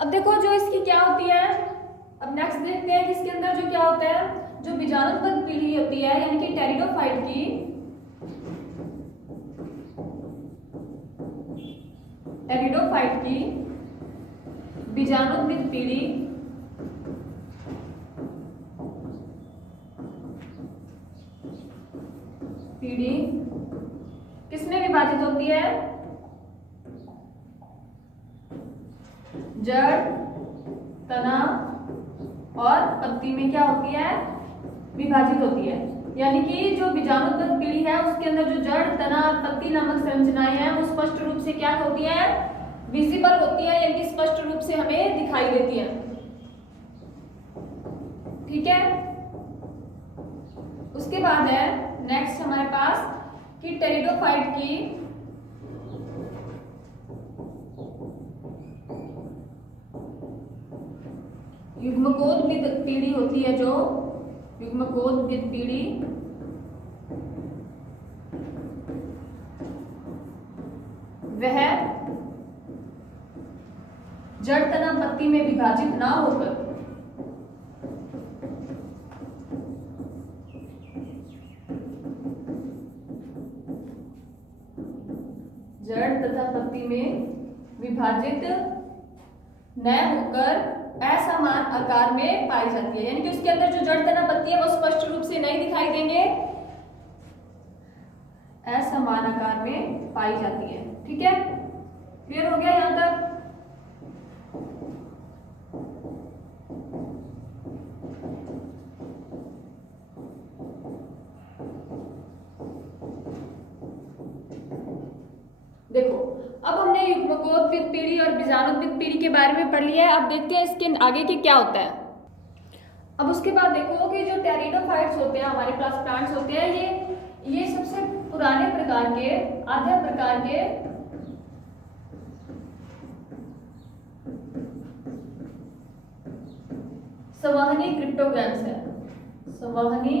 अब देखो जो इसकी क्या होती है, अब नेक्स्ट देखते हैं कि इसके अंदर जो क्या होता है, जो बीजाणुबद्ध पीढ़ी होती है यानी कि टेरिडोफाइट की बीजाणुबद्ध पीढ़ी किसमें विभाजित होती है, जड़, तना और पत्ती में क्या होती है, विभाजित होती है। यानी कि जो बीजाणुबद्ध पीढ़ी है उसके अंदर जो जड़, तना और पत्ती नामक संरचनाएं हैं वो स्पष्ट रूप से क्या होती है, विजिबल होती है, यानी कि स्पष्ट रूप से हमें दिखाई देती है। ठीक है, उसके बाद है नेक्स्ट हमारे पास कि टेरिडोफाइट की युग्मकोद्भिद पीढ़ी होती है, जो युग्मकोद्भिद पीढ़ी वह जड़, तना, पत्ती में विभाजित ना होकर जड़ तथा पत्ती में विभाजित न होकर असमान आकार में पाई जाती है। यानी कि उसके अंदर जो जड़, तना, पत्ती है वो स्पष्ट रूप से नहीं दिखाई देंगे, असमान आकार में पाई जाती है। ठीक है, क्लियर हो गया यहां तक। देखो अब हमने युग्मकोद्भिद पीढ़ी और बीजाणुबद्ध पीढ़ी के बारे में पढ़ लिया है। अब देखते हैं इसके आगे की क्या होता है। अब उसके बाद देखो कि जो टेरिडोफाइट्स होते हैं, हमारे पास प्लांट्स होते हैं, ये सबसे पुराने प्रकार के, आधे प्रकार के संवहनी क्रिप्टोगैम्स है। संवहनी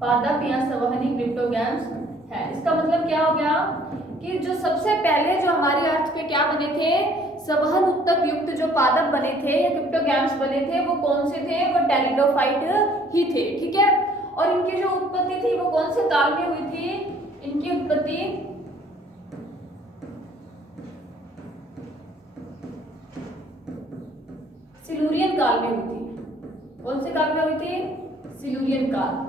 पादप या संवहनी क्रिप्टोगैम्स है। इसका मतलब क्या हो गया कि जो सबसे पहले जो हमारी अर्थ पे क्या बने थे, संवहन उत्तक युक्त जो पादप बने थे या क्रिप्टोगैम्स बने थे, वो कौन से थे, वो टेरिडोफाइट ही थे। ठीक है, और इनकी जो उत्पत्ति थी वो कौन से काल में हुई थी, इनकी उत्पत्ति सिलूरियन काल में हुई थी। कौन से काल में हुई थी, सिलूरियन काल।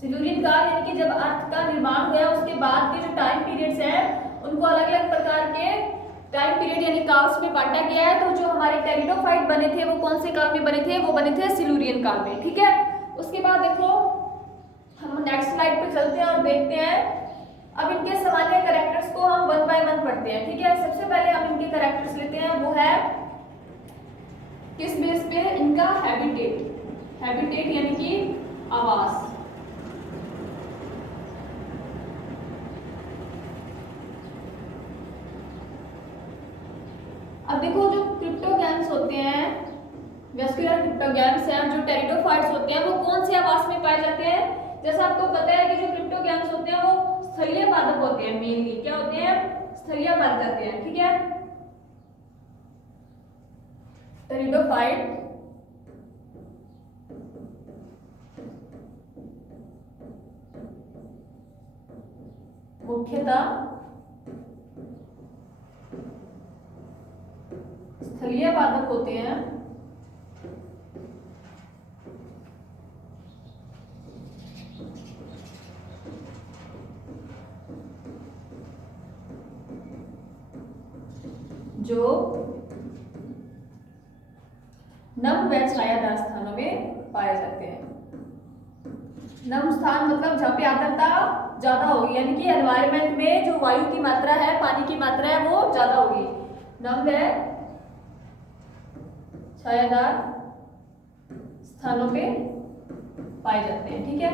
सिलूरियन काल यानी कि जब अर्थ का निर्माण हुआ उसके बाद के जो टाइम पीरियड्स हैं उनको अलग अलग प्रकार के टाइम पीरियड यानी काल्स में बांटा गया है। तो जो हमारे टेरिडोफाइट बने थे वो कौन से काल में बने थे, वो बने थे सिलूरियन काल में। ठीक है, उसके बाद देखो हम नेक्स्ट स्लाइड पे चलते हैं और देखते हैं। अब इनके सामान्य कैरेक्टर्स को हम वन बाय वन पढ़ते हैं। ठीक है, सबसे पहले हम इनके कैरेक्टर्स लेते हैं, वो है किस बेस पे, इनका हैबिटेट। हैबिटेट यानी कि आवास। अब देखो जो क्रिप्टोगैम्स होते हैं, वेस्कुलर क्रिप्टोगैम्स हैं, जो टेरिडोफाइट्स होते हैं, वो कौन से आवास में पाए जाते हैं। जैसा आपको पता है कि जो क्रिप्टोगैम्स होते हैं वो स्थलीय पादप होते हैं, मेनली क्या होते हैं, स्थलीय पाए जाते हैं। ठीक है, टेरिडोफाइट मुख्यतः स्थलीय पादप होते हैं, जो नम व छायादार स्थानों में पाए जाते हैं। नम स्थान मतलब जहाँ पे आर्द्रता ज्यादा होगी, यानी कि एनवायरनमेंट में जो वायु की मात्रा है, पानी की मात्रा है वो ज्यादा होगी। नम व छायादार स्थानों पे पाए जाते हैं। ठीक है,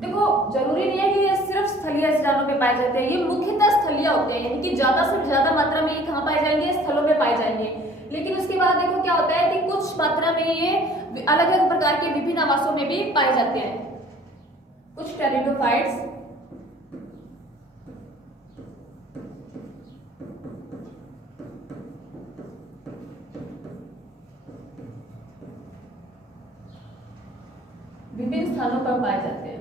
देखो जरूरी नहीं है कि ये सिर्फ स्थलीय स्थानों पे पाए जाते हैं, ये मुख्यतः स्थलीय होते हैं, यानी कि ज्यादा से ज्यादा मात्रा में ये कहाँ पाए जाएंगे, स्थलों पे पाए जाएंगे। लेकिन उसके बाद देखो क्या होता है कि कुछ मात्रा में ये अलग अलग प्रकार के विभिन्न आवासों में भी पाए जाते हैं। कुछ टेरिडोफाइट्स विभिन्न स्थानों पर पाए जाते हैं।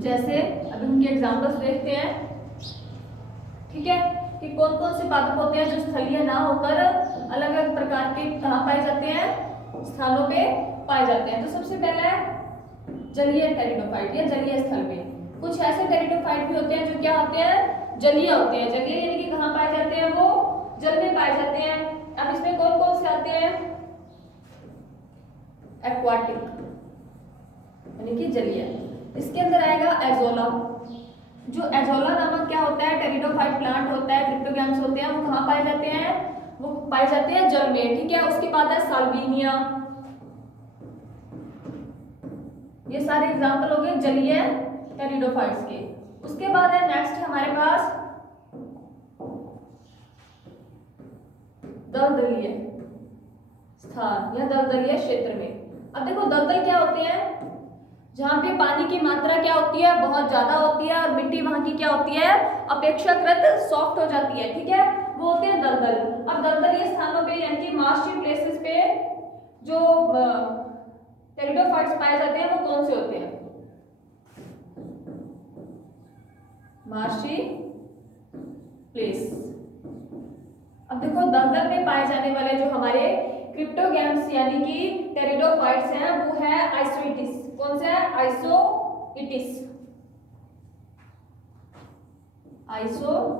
जैसे अभी उनके एग्जांपल्स देखते हैं, ठीक है, कि कौन कौन से पादप होते हैं जो स्थलीय ना होकर अलग अलग प्रकार के कहाँ पाए जाते हैं, स्थानों पे पाए जाते हैं। तो सबसे पहला है जलीय टेरिडोफाइट या जलीय स्थल पे। कुछ ऐसे टेरिडोफाइट भी होते हैं जो क्या होते हैं, जलीय होते हैं। जलीय यानी कि कहाँ पाए जाते हैं, वो जल में पाए जाते हैं। अब इसमें कौन कौन से आते हैं, एक्वाटिक यानी कि जलीय। इसके अंदर आएगा एजोला। जो एजोला नामक क्या होता है, टेरिडोफाइट प्लांट होता है, क्रिप्टोगैम्स होते हैं, वो कहाँ पाए जाते हैं, वो पाए जाते हैं जल में, ठीक है। उसके बाद है साल्विनिया। ये सारे एग्जांपल हो गए जलीय टेरिडोफाइट्स के। उसके बाद है नेक्स्ट हमारे पास दलदलीय स्थान या दलदलीय क्षेत्र में। अब देखो दलदल क्या होते हैं, जहाँ पे पानी की मात्रा क्या होती है, बहुत ज्यादा होती है, और मिट्टी वहां की क्या होती है, अपेक्षाकृत सॉफ्ट हो जाती है, ठीक है, वो होते हैं दलदल। अब दलदलीय स्थानों पे यानी कि मार्शी प्लेसेस पे जो टेरिडोफाइट्स पाए जाते हैं वो कौन से होते हैं, मार्शी प्लेस। अब देखो दलदल में पाए जाने वाले जो हमारे क्रिप्टोगैम्स यानी कि टेरिडोफाइट्स हैं वो है आइसोइटिस। कौन सा है, आइसोइटिस, आइसोइटिस,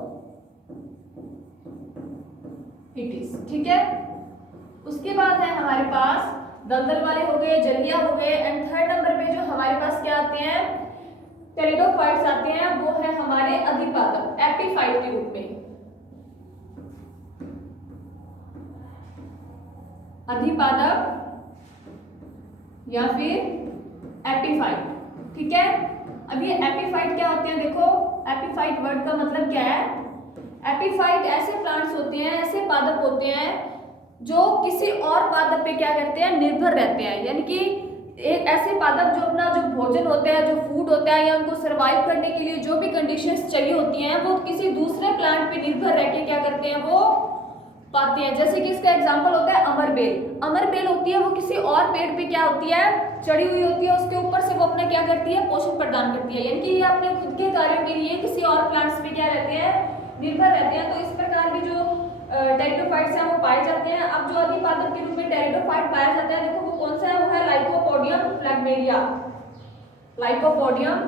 ठीक है। उसके बाद है हमारे पास दलदल वाले हो गए, जलीय हो गए, एंड थर्ड नंबर पे जो हमारे पास क्या आते हैं, टेरिडोफाइट्स आते हैं, वो है हमारे अधिपादप एपिफाइट के रूप में। अधिपादप या फिर एपिफाइट, ठीक है। अब ये एपिफाइट क्या होते हैं, देखो एपिफाइट वर्ड का मतलब क्या है। एपिफाइट ऐसे प्लांट्स होते हैं, ऐसे पादप होते हैं जो किसी और पादप पे क्या करते हैं, निर्भर रहते हैं। यानी कि एक ऐसे पादप जो अपना जो भोजन होता है, जो फूड होता है, या उनको सर्वाइव करने के लिए जो भी कंडीशंस चाहिए होती हैं, वो किसी दूसरे प्लांट पे निर्भर रह के क्या करते हैं, वो पाते हैं। जैसे कि इसका एग्जांपल होता है अमरबेल। अमरबेल होती है वो किसी और पेड़ पे क्या होती है, चढ़ी हुई होती है, उसके ऊपर से वो अपना क्या करती है, पोषण प्रदान करती है। यानी कि ये अपने खुद के कार्यों के लिए किसी और प्लांट्स पे क्या रहते हैं, निर्भर रहते हैं। तो इस प्रकार की जो टेरिडोफाइट्स हैं वो पाए जाते हैं। अब जो अधिपादप के रूप में टेरिडोफाइट पाया जाता है, देखो वो कौन सा है, वो है लाइकोपोडियम फ्लैगमेलिया। लाइकोपोडियम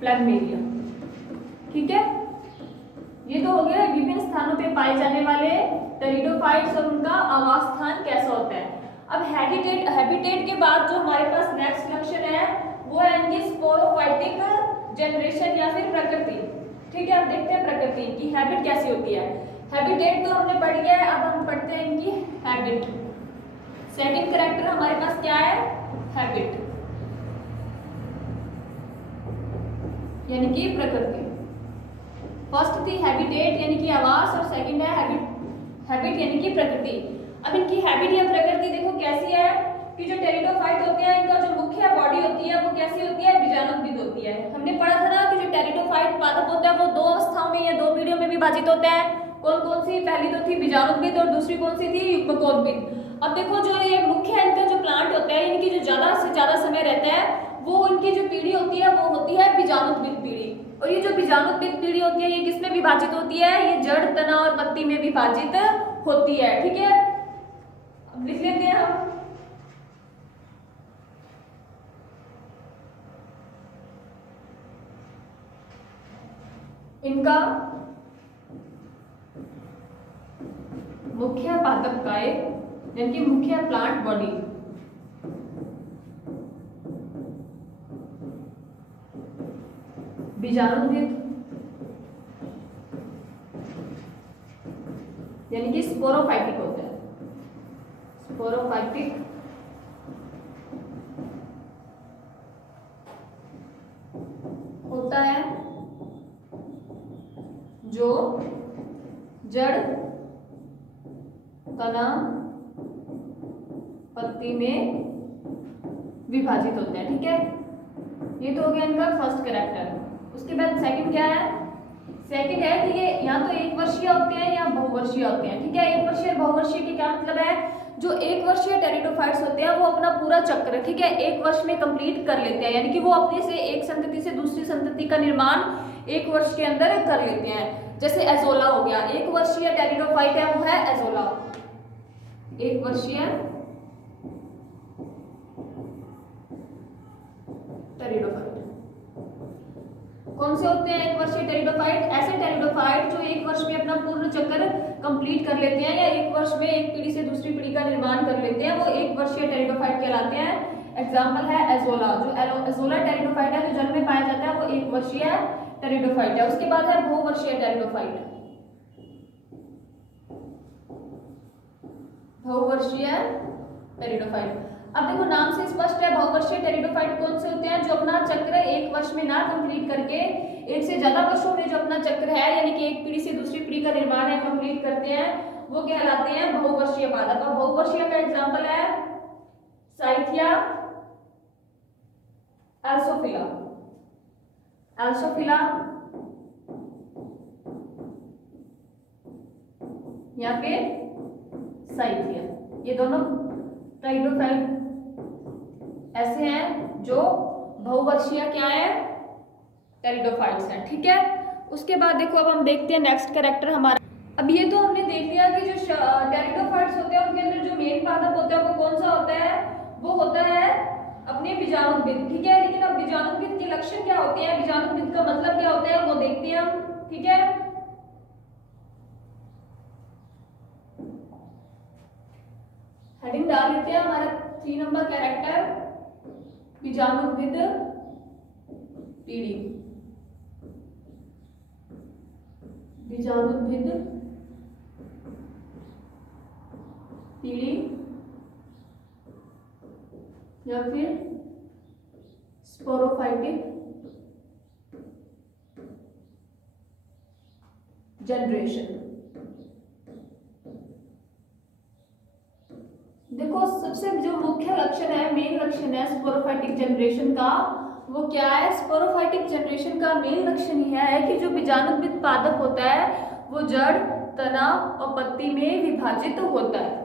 फ्लैगमेलिया, ठीक है। ये तो हो गया विभिन्न स्थानों पे पाए जाने वाले टेरिडोफाइट्स और उनका आवास स्थान कैसा होता है। अब हैबिटेट के बाद जो हमारे पास नेक्स्ट लक्षण है वो है इनकी स्पोरोफाइटिक जनरेशन या फिर प्रकृति, ठीक है। अब देखते हैं प्रकृति की हैबिट कैसी होती है। हैबिटेट तो हमने पढ़ लिया है, अब हम पढ़ते हैं इनकी हैबिट। सेकंड कैरेक्टर हमारे पास क्या है, हैबिट यानी कि प्रकृति। फर्स्ट थी हैबिटेट यानी कि आवास, और सेकंड है हैबिट यानी कि प्रकृति। अब इनकी हैबिट या प्रकृति देखो कैसी है कि जो टेरिडोफाइट होते हैं इनका जो मुख्य बॉडी होती है वो कैसी होती है, बीजाणुद्भिद होती है। हमने पढ़ा था ना कि जो टेरिडोफाइट पादप होता है वो दो अवस्थाओं में या दो पीढ़ियों में विभाजित होते हैं। कौन कौन सी, पहली तो थी बीजाणुद्भिद और दूसरी कौन सी थी, युग्मकोद्भिद। अब देखो जो ये मुख्य इनका जो प्लांट होता है, इनकी जो ज्यादा से ज्यादा समय रहता है, वो इनकी जो पीढ़ी होती है वो होती है बीजाणुद्भिद पीढ़ी। और ये जो बीजाणुद्भिद पीढ़ी होती है ये किसमें विभाजित होती है, ये जड़, तना और पत्ती में विभाजित होती है, ठीक है। अब लिख लेते हैं हम। इनका मुख्य पादप काय यानी कि मुख्य प्लांट बॉडी बीजाणुद्भिद यानी कि स्पोरोफाइटिक होता है, स्पोरोफाइटिक जड़ तना पत्ती में विभाजित होते हैं। ठीक है, ये तो हो गया इनका फर्स्ट कैरेक्टर। उसके बाद सेकंड क्या है? सेकंड है कि ये या तो एक वर्षीय होते हैं या बहुवर्षीय होते हैं। ठीक है, एक वर्षीय और बहुवर्षीय के क्या मतलब है? जो एक वर्षीय टेरिडोफाइट्स होते हैं वो अपना पूरा चक्र, ठीक है, एक वर्ष में कंप्लीट कर लेते हैं, यानी कि वो अपने से एक संतति से दूसरी संतति का निर्माण एक वर्ष के अंदर कर लेते हैं। जैसे एजोला हो गया, एक वर्षीय टेरिडोफाइट है वो है एजोला, एक वर्षीय टेरिडोफाइट। कौन से होते हैं एक वर्षीय टेरिडोफाइट? ऐसे टेरिडोफाइट जो एक वर्ष में अपना पूर्ण चक्र कंप्लीट कर लेते हैं या एक वर्ष में एक पीढ़ी से दूसरी पीढ़ी का निर्माण कर लेते हैं, वो एक वर्षीय टेरिडोफाइट कहलाते हैं। एग्जांपल है एजोला। जो एजोला टेरिडोफाइट है जो जल में पाया जाता है वो एक वर्षीय टेरिडोफाइट है। उसके बाद है बहुवर्षीय टेरिडोफाइट। बहुवर्षीय टेरिडोफाइट, अब देखो नाम से स्पष्ट है, बहुवर्षीय टेरिडोफाइट कौन से होते हैं? जो अपना चक्र एक वर्ष में ना कंप्लीट करके एक से ज्यादा वर्षों में जो अपना चक्र है, यानी कि एक पीढ़ी से दूसरी पीढ़ी का निर्माण है, कंप्लीट करते हैं, वो कहलाते हैं बहुवर्षीय पादप। और बहुवर्षीय का एग्जांपल है साइथिया एल्सोफिला, एल्सोफिला या फिर साइथिया। ये दोनों टेरिडोफाइट ऐसे हैं जो बहुवर्षीय क्या है? टेरिडोफाइट्स हैं। ठीक है, उसके बाद देखो अब हम देखते हैं नेक्स्ट कैरेक्टर हमारा। अब ये तो हमने देख लिया कि जो टेरिडोफाइट्स होते हैं उनके अंदर जो मेन पादप होता है वो कौन सा होता है? वो होता है अपने बीजाणुविद। ठीक है, लेकिन अब बीजाणुविद के लक्षण क्या होते हैं, बीजाणुविद का मतलब क्या होता है, वो देखते हैं हम। ठीक है, हेडिंग डाल देते हैं हमारा 3 नंबर कैरेक्टर बीजाणुविद पीढ़ी। बीजाणुविद पीढ़ी या फिर स्पोरोफाइटिक जनरेशन। देखो सबसे जो मुख्य लक्षण है, मेन लक्षण है स्पोरोफाइटिक जनरेशन का, वो क्या है? स्पोरोफाइटिक जनरेशन का मेन लक्षण यह है कि जो बीजाणुविद पादप होता है वो जड़, तना और पत्ती में विभाजित होता है।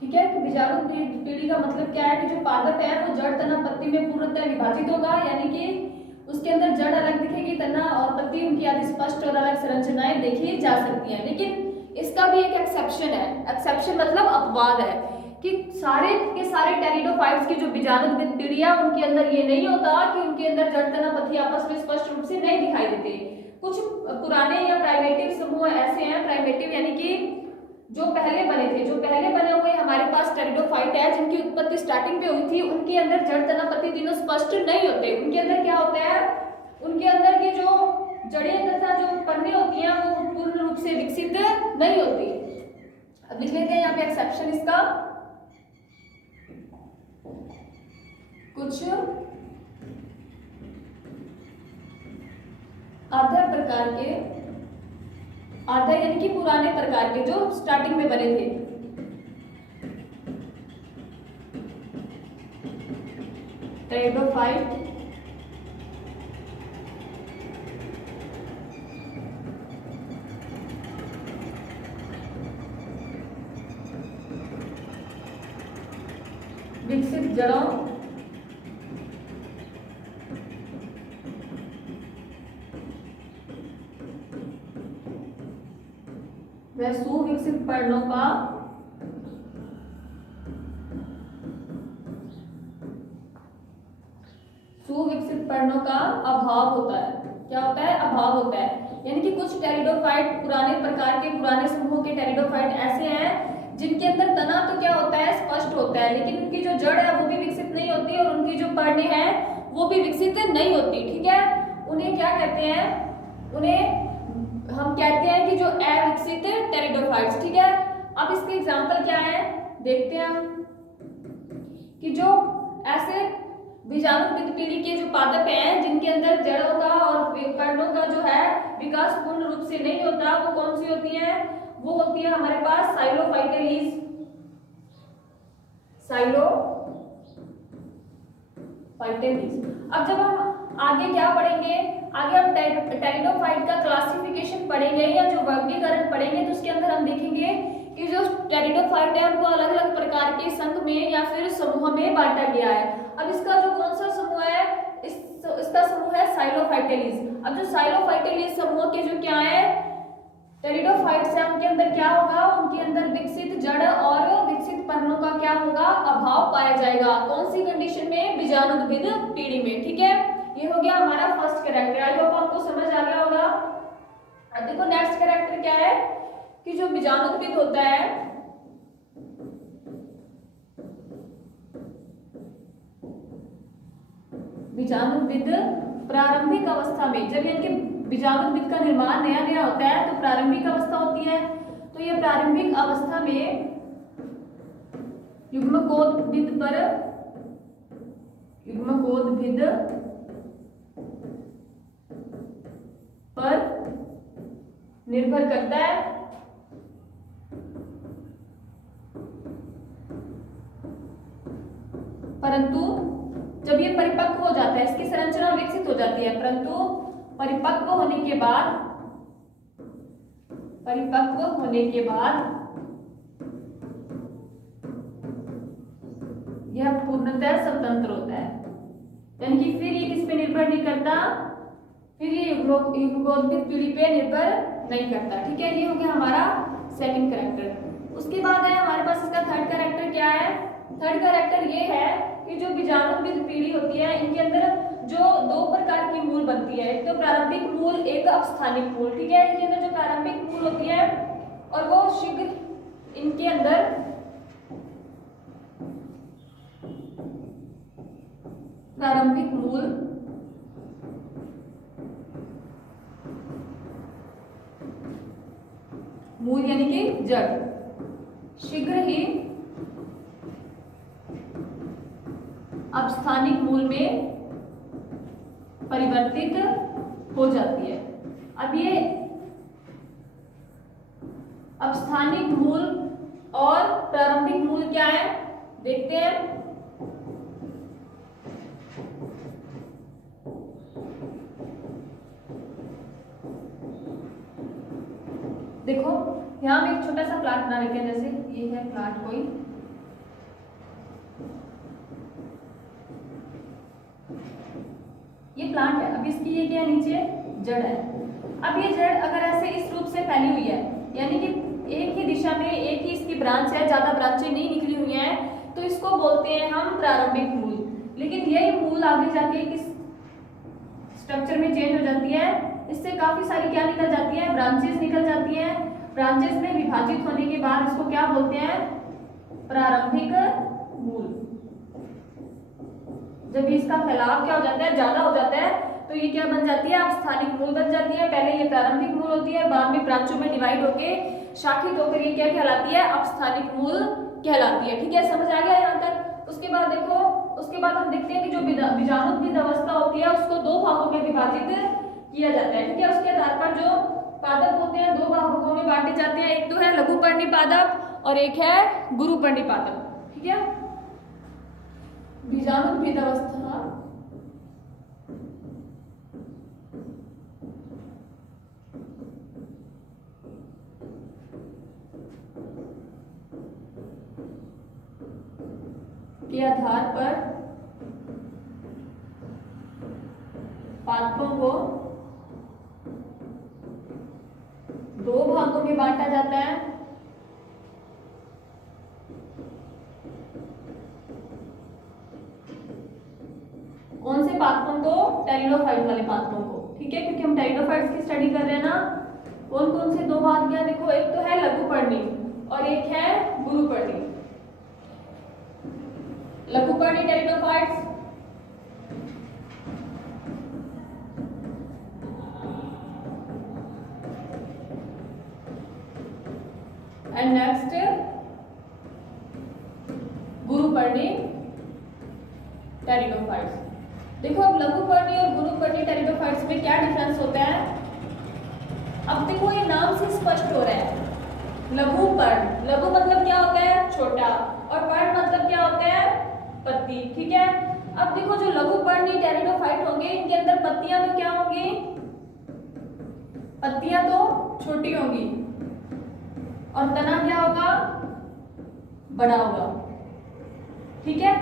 ठीक है, तो बीजाणुविद पीढ़ी का मतलब क्या है कि जो पादप है वो जड़, तना, पत्ती में पूर्णतः विभाजित होगा, यानी कि उसके अंदर जड़ अलग दिखेगी, तना और पत्ती उनकी आदि स्पष्ट और अलग संरचनाएं देखी जा सकती हैं। लेकिन इसका भी एक एक्सेप्शन है। एक्सेप्शन मतलब अपवाद है कि सारे के सारे टेरिडोफाइट्स की जो बीजाणुविद पीढ़ी है उनके अंदर ये नहीं होता कि उनके अंदर जड़, तना, पत्ती आपस में स्पष्ट रूप से नहीं दिखाई देते। कुछ पुराने या प्राइमेटिव समूह ऐसे हैं, प्राइमेटिव यानी कि जो पहले बने थे, जो पहले बने हुए हमारे पास टेरिडोफाइट है जिनकी उत्पत्ति स्टार्टिंग पे हुई थी, उनके अंदर जड़, तना, पत्ती तीनों स्पष्ट नहीं होते। उनके अंदर क्या होता है? उनके अंदर की जो जड़ें तथा जो पन्ने होती हैं वो पूर्ण रूप से विकसित नहीं होती। अब लिख लेते हैं यहाँ पे एक्सेप्शन इसका, कुछ आधा प्रकार के, आधा यानी कि पुराने प्रकार के जो स्टार्टिंग में बने थे, टेरिडोफाइट विकसित जड़ों व सुविकसित पर्णों का सुविकसित पर्णों का अभाव होता है। क्या होता है? अभाव होता है। यानी कि कुछ टेरिडोफाइट पुराने प्रकार के पुराने समूह के टेरिडोफाइट ऐसे हैं जिनके अंदर तना तो क्या होता है? स्पष्ट होता है, लेकिन उनकी जो जड़ है वो भी विकसित नहीं होती और उनकी जो पर्णें हैं वो भी विकसित नहीं होती। ठीक है, उन्हें क्या कहते हैं? उन्हें हम कहते हैं कि जो अविकसित टेरिडोफाइट्स। ठीक है, अब इसके एग्जाम्पल क्या है देखते हैं हम कि जो ऐसे बीजाणुविद पीढ़ी के जो पादप हैं जिनके अंदर जड़ों का और पर्णों का जो है विकास पूर्ण रूप से नहीं होता, वो कौन सी होती है? वो होती है हमारे पास साइलोफाइटेलिस। अब जब हम आगे क्या पढ़ेंगे, आगे हम टेरिडोफाइट का क्लासिफिकेशन पढ़ेंगे या जो वर्गीकरण पढ़ेंगे, तो उसके अंदर हम देखेंगे कि जो टेरिडोफाइट है उनको अलग अलग प्रकार के संघ में या फिर समूह में बांटा गया है। अब इसका जो कौन सा समूह है, इसका समूह है साइलोफाइटेलिस। अब जो साइलोफाइटेलिस समूह के जो क्या है टेरिडोफाइट्स है, उनके अंदर क्या होगा? उनके अंदर विकसित जड़ और विकसित पर्णों का क्या होगा? अभाव पाया जाएगा। कौन सी कंडीशन में? बीजाणुविद पीढ़ी में। ठीक है, ये हो गया हमारा फर्स्ट कैरेक्टर। आई होप आपको समझ आ गया होगा। अब देखो नेक्स्ट कैरेक्टर क्या है कि जो बीजाणुविद होता है बीजाणुविद प्रारंभिक अवस्था में, जब इनके बीजाणुविद का निर्माण नया नया होता है तो प्रारंभिक अवस्था होती है, तो ये प्रारंभिक अवस्था में युग्मकोद्भिद पर निर्भर करता है। परंतु जब ये परिपक्व हो जाता है, इसकी संरचना विकसित हो जाती है, परंतु परिपक्व होने के बाद यह पूर्णतः स्वतंत्र होता है। यानी कि फिर ये किस पे निर्भर नहीं करता, फिर ये युग्मकोद्भिद पीढ़ी पे निर्भर नहीं करता। ठीक है, ये हो गया हमारा सेकंड कैरेक्टर। उसके बाद है हमारे पास इसका थर्ड कैरेक्टर क्या है? थर्ड कैरेक्टर ये है कि जो बीजाणुविद पीढ़ी होती है, इनके अंदर जो दो प्रकार की मूल बनती है, एक तो प्रारंभिक मूल, एक अपस्थानिक मूल। ठीक है, इनके अंदर जो प्रारंभिक मूल होती है और वो शीघ्र इनके अंदर प्रारंभिक मूल यानी कि जड़ शीघ्र ही अपस्थानिक मूल में परिवर्तित हो जाती है। अब ये अपस्थानिक मूल और प्रारंभिक मूल क्या है देखते हैं। देखो यहाँ हम एक छोटा सा प्लाट बना लेते हैं, जैसे ये है प्लाट कोई, ये प्लांट है। अब इसकी ये क्या है? नीचे जड़ है। अब ये जड़ अगर ऐसे इस रूप से फैली हुई है, यानी कि एक ही दिशा में एक ही इसकी ब्रांच है, ज्यादा ब्रांचें नहीं निकली हुई हैं, तो इसको बोलते हैं हम प्रारंभिक मूल। लेकिन यही मूल आगे जाके किस स्ट्रक्चर में चेंज हो जाती है, इससे काफी सारी क्या निकल जाती है? ब्रांचेस निकल जाती हैं। ब्रांचेस में विभाजित होने के बाद इसको क्या बोलते हैं? प्रारंभिक मूल। जब इसका फैलाव क्या हो जाता है? ज्यादा हो जाता है, तो ये क्या बन जाती है? अपस्थानिक मूल बन जाती है। पहले ये प्रारंभिक मूल होती है, बाद में ब्रांचों में डिवाइड होके शाखित होकर ये क्या कहलाती है? अपस्थानिक मूल कहलाती है। ठीक है, समझ आ गया यहाँ तक? उसके बाद देखो, उसके बाद हम देखते हैं कि जो बीजाणुविद अवस्था होती है उसको दो भागों में विभाजित किया जाता है। ठीक है, उसके आधार पर जो पादप होते हैं दो भागों में बांटे जाते हैं, एक तो है लघुपर्णी पादप और एक है गुरुपर्णी पादप। ठीक है, बीजाणुविद अवस्था के आधार पर पादपों को दो भागों में बांटा जाता है। कौन से पादपों को? टेरिडोफाइट वाले पादपों को, ठीक है, क्योंकि हम टेरिडोफाइट्स की स्टडी कर रहे हैं ना। कौन कौन से दो भाग देखो, एक तो है लघुपर्णी और एक है गुरुपर्णी। लघुपर्णी टेरिडोफाइट्स एंड नेक्स्ट गुरुपर्णी टेरिडोफाइट्स। देखो अब लघुपर्णी और गुरुपर्णी टेरिडोफाइट्स में क्या डिफरेंस होता है? अब देखो ये नाम से स्पष्ट हो रहा है। लघुपर्ण, लघु मतलब क्या होता है? छोटा, और पर्ण मतलब क्या होता है? पत्ती, ठीक है। अब देखो जो लघुपर्णी टेरिडोफाइट होंगे इनके अंदर पत्तियां तो क्या होंगी? पत्तियां तो छोटी होंगी और तना क्या होगा? बड़ा होगा, ठीक है।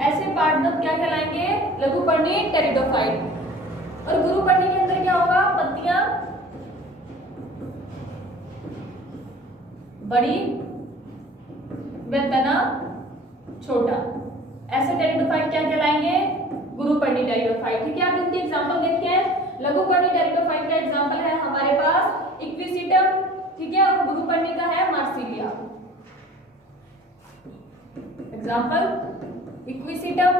ऐसे पार्टनर क्या कहलाएंगे? लघुपर्णी टेरिडोफाइट। और गुरुपर्णी के अंदर क्या होगा? पत्तियां बड़ी व तना छोटा। ऐसे टेरिडोफाइट क्या कहलाएंगे? गुरुपर्णी टेरिडोफाइट, ठीक है। आप इनके एग्जांपल देखते हैं। लघुपर्णी टेरिडोफाइट का एग्जांपल है हमारे पास इक्विसिटम, ठीक है, और गुरुपर्णी का है मार्सिलिया। एग्जांपल इक्विसिटम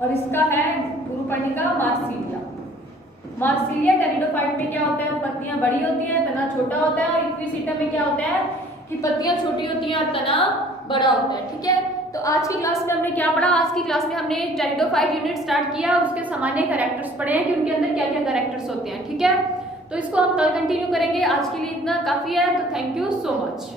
और इसका है गुरुपर्णी का मार्सिलिया। मार्सिलिया टेरिडोफाइट में क्या होता है? पत्तियां बड़ी होती हैं, तना छोटा होता है। और इक्विसिटम में क्या होता है कि पत्तियां छोटी होती हैं और तना बड़ा होता है, ठीक है। तो आज की क्लास में हमने क्या पढ़ा? आज की क्लास में हमने टेरिडोफाइट यूनिट स्टार्ट किया, उसके सामान्य कैरेक्टर्स पढ़े हैं कि उनके अंदर क्या क्या कैरेक्टर्स होते हैं, ठीक है। तो इसको हम कल कंटिन्यू करेंगे। आज के लिए इतना काफी है, तो थैंक यू सो मच।